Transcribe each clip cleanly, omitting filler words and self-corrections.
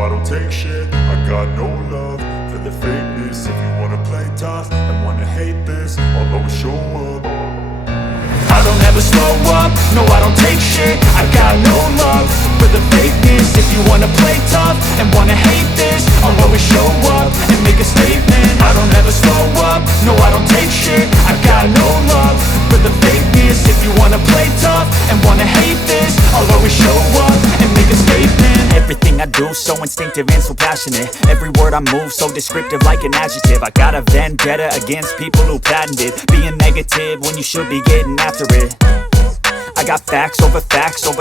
I don't take shit. I got no love for the fakeness. If you wanna play tough and wanna hate this, I'll always show up. I don't ever slow up, no I don't take shit. I got no love for the fakeness. If you wanna play tough and wanna hate this, I'll always show up and make a statement. I don't ever slow up, no I don't take shit. I got no love for the fakeness. If you wanna play tough and wanna hate this, I'll always show up and make a statement. Everything I do so instinctive and so passionate. Every word I move so descriptive like an adjective. I got a vendetta against people who patented being negative when you should be getting after it. I got facts over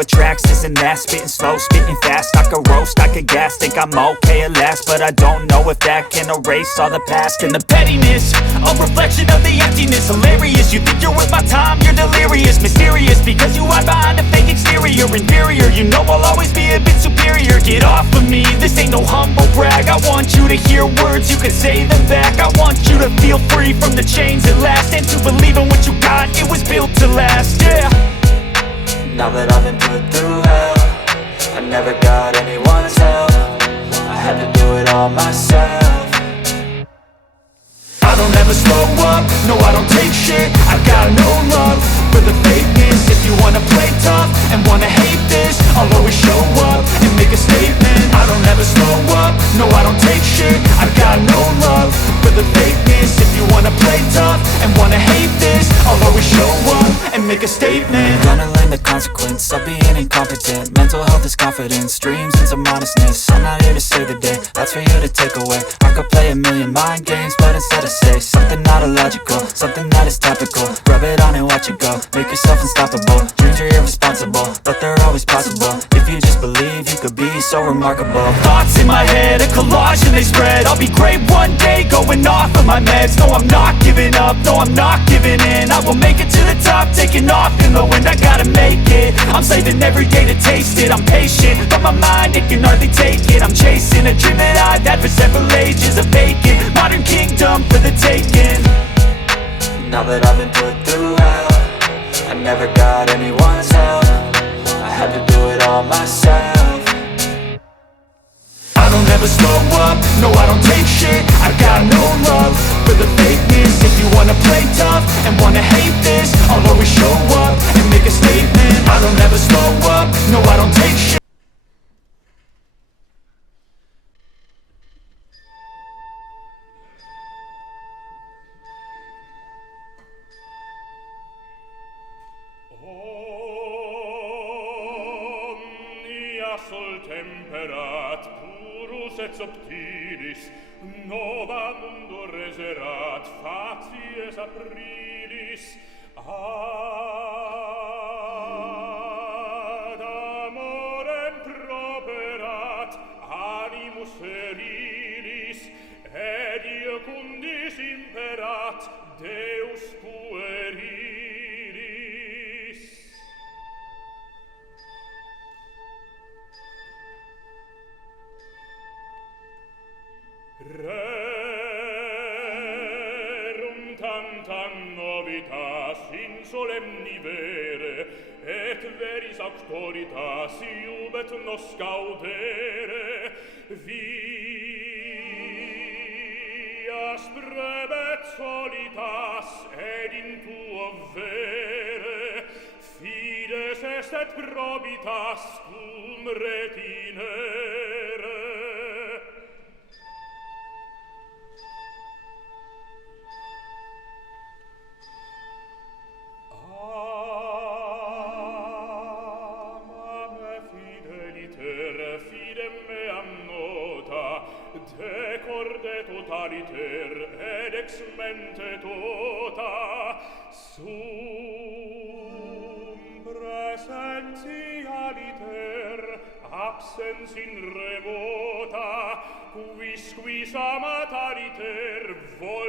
tracks, this and that. Spitting slow, spitting fast. I could roast, I could gas. Think I'm okay at last, but I don't know if that can erase all the past. And the pettiness, a reflection of the emptiness. Hilarious, you think you're worth my time, you're delirious. Mysterious, because you hide behind a fake exterior. Inferior, you know I'll always be a bit superior. Get off of me, this ain't no humble brag. I want you to hear words, you can say them back. I want you to feel free from the chains at last, and to believe in what you got, it was built to last, yeah. Now that I've been put through hell, I never got anyone's help. I had to do it all myself. I don't ever slow up, no I don't take shit. I got no love for the fakeness. If you wanna play tough and wanna hate this, I'll always show up and make a statement. I don't ever slow up, no I don't take shit. I got no love for the fakeness. If you wanna play tough and wanna hate this, I'll always show up and make a statement. Gonna learn the consequence of being incompetent. Mental health is confidence, dreams and some honestness. I'm not here to save the day, that's for you to take away. I could play a million mind games, but instead I say something not illogical, something that is topical. Rub it on and watch it go, make yourself unstoppable. Dreams are irresponsible, but they're always possible. If you just believe, you could be so remarkable. Thoughts in my head, a collage and they spread. I'll be great one day, going off of my meds. No, I'm not giving up, no, I'm not giving in. I will make it to the top, taking off in the wind. I gotta make it, I'm saving every day to taste it. I'm patient, but my mind, it can hardly take it. I'm chasing a dream that I've had for several ages. A vacant, modern kingdom for the taking. Now that I've been put through hell, I never got anyone's help. I had to do it all myself. I don't ever slow up, no I don't take shit. I got no love for the fakeness. If you wanna play tough and wanna hate this, I'll always show up and make a statement. I don't ever slow up, no I don't take shit. Sol temperat, purus et subtilis, nova mundo reserat, facies aprilis, ad amorem properat, animus ferilis, ed iacundis imperat, Deus puerilis. Rerum tantam novitas in solemni vere, et veris auctoritas iubet nos gaudere, vias prebet solitas, ed in tuo vere, fides est et probitas cum retinere. Totaliter ed ex mente tota sum presentialiter absens in remota quis amata liter vol